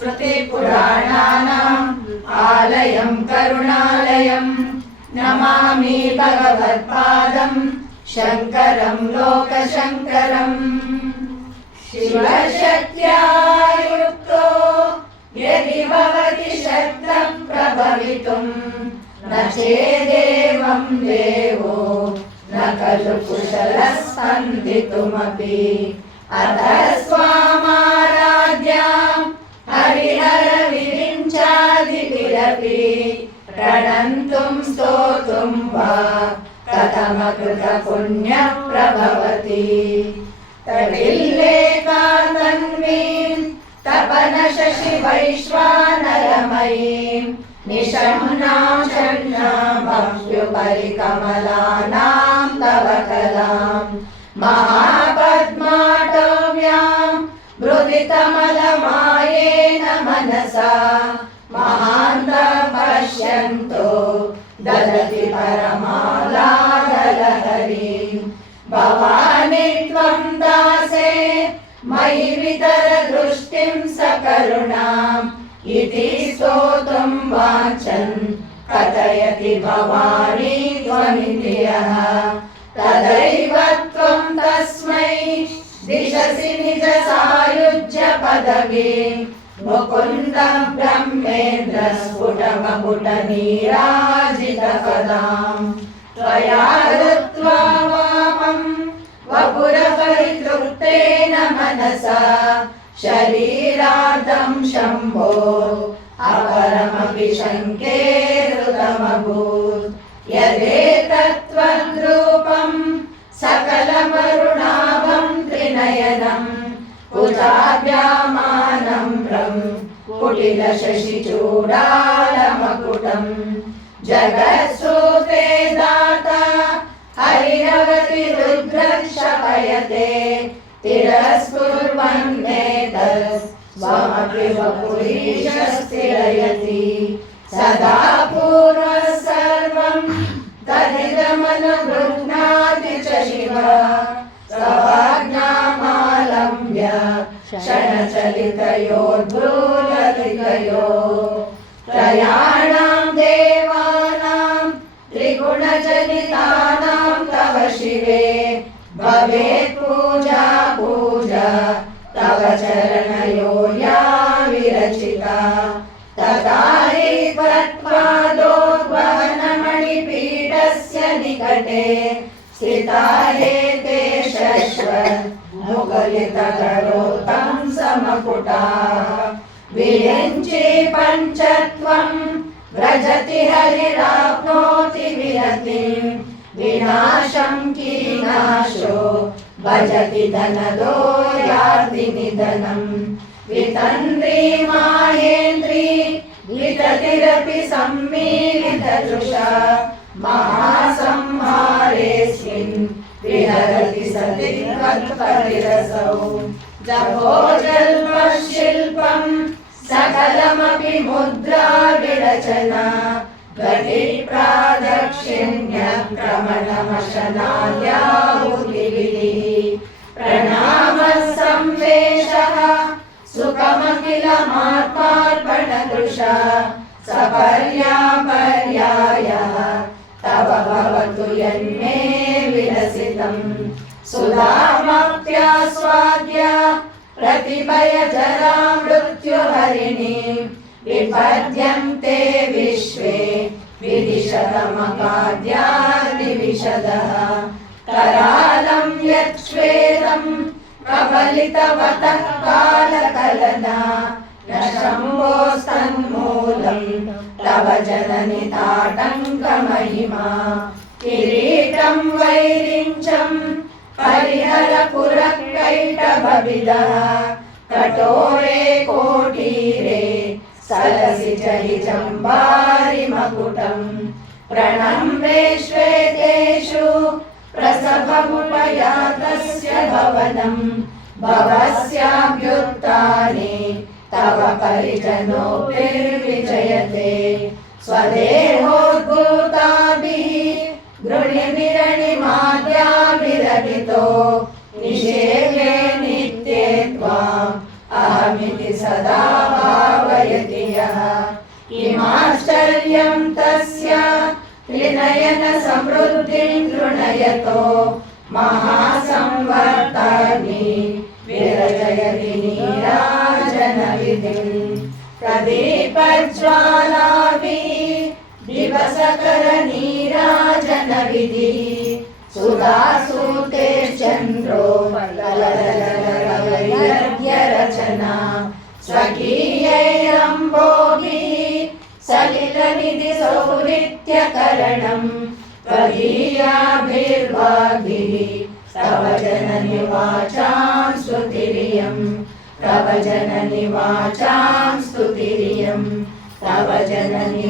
स्मृतिपुराणानाम् आलयं करुणालयं नमामि भगवत्पादं शङ्करं लोकशङ्करम् शिवशक्त्या युक्तो यदि भवति शक्तं प्रभवितुं न चेदेवं देवो न खलु कुशलः स्पन्दितुमपि अतः स्वामाराध्यां प्रणन्तुं स्तोतुं वा कथमकृतपुण्यः प्रभवति तडिल्लेकातन्वीं तपनशशि वैश्वानरमयीं निशम्नां षण्णामप्युपरि कमलानां तव कलां ददति परमालादलहरीं भवानि त्वं दासे मयि वितर दृष्टिं सकरुणाम् इति स्तोतुं वाचन् कथयति भवानी त्वमिति यः तदैव त्वं तस्मै दिशसि निज सायुज्य पदवीं मुकुन्दं ब्रह्मेन्द्र स्फुटमकुट नीराजितपदाम् त्वया हृत्वा वामं वपुरपरितृप्तेन मनसा शरीरादं शम्भो अपरमपि शङ्के हृतमभूत् यदेतत्त्वद्रूपं सकलमरुणाभं त्रिनयनं कुचाभ्यामानं भ्रं కుటిల శశిచూడాలమకుటం జగత్సూతే దాత హైరవతి రుద్రక్షపయతే తిరస్కుర్వన్నే తస్వామపి వపురీష స్థిరయతి సదా పూర్వ సర్వం తదిదమన గృహ్ణాతి చ శివ సభాజ్ఞామాలంబ్య క్షణచలితయోర్భూ क्षणचलितयोर्भ्रूलतिकयो त्रयाणां देवानां त्रिगुणजनितानां तव शिवे। भवेत् पूजा पूजा तव चरणयो या विरचिता। तथा हि त्वत्पादोद्वहनमणिपीठस्य निकटे स्थिता हे ते शश्वत् मुगलितकरोतं समकुटाः। विरिञ्चि पञ्चत्वं व्रजति हरिराप्नोति विरतिं। विनाशं कीनाशो भजति धनदो याति निधनं। वितन्द्री माहेन्द्री विततिरपि सम्मीलितदृशा महासंहारेऽस्मिन् विहरति सति त्वत्पतिरसौ जभोजल्पशिल्पं सकलमपि मुद्रा विरचना गतिप्रादक्षिण्यक्रमणमशनाल्याहुतिविधिः प्रणामः संवेशः सुखमखिलमात्मार्पणदृशा सपर्यापर्यायः तव भवतु यन्मे विलसितम् सुधामप्यास्वाद्य प्रतिभयजरा मृत्युहरिणी विपद्यन्ते विश्वे विदिशतमकाद्यादिविशदः करालं यच्छ्वेदं प्रबलितवतः कालकलना न शम्भोस्तन्मूलं तव जननि ताटङ्कमहिमा किरीटं वैरिञ्चं परिहरपुरकैटभविदः कटोरे कोटीरे सलसि सदसि चिजम् प्रणम्रे श्वेतेषु प्रसभमुपयातस्य भवनम्। भवस्याभ्युत्तानि तव परिजनोऽपिर्विजयते स्वदेव तृणयतो महासंवर्ताग्नि विरजयति नीराजनविधिम् प्रदीपज्वालाभिः दिवसकर नीराजनविधिः सुधासूते चन्द्रो रचना स्वकीयैरम्भोगिः सलिलनिधि सौरित्यकरणम् त्वदीयाभिर्वाग्भिः तव जननि वाचां स्तुतिरियम् तव जननि वाचां स्तुतिरियं। तव जननि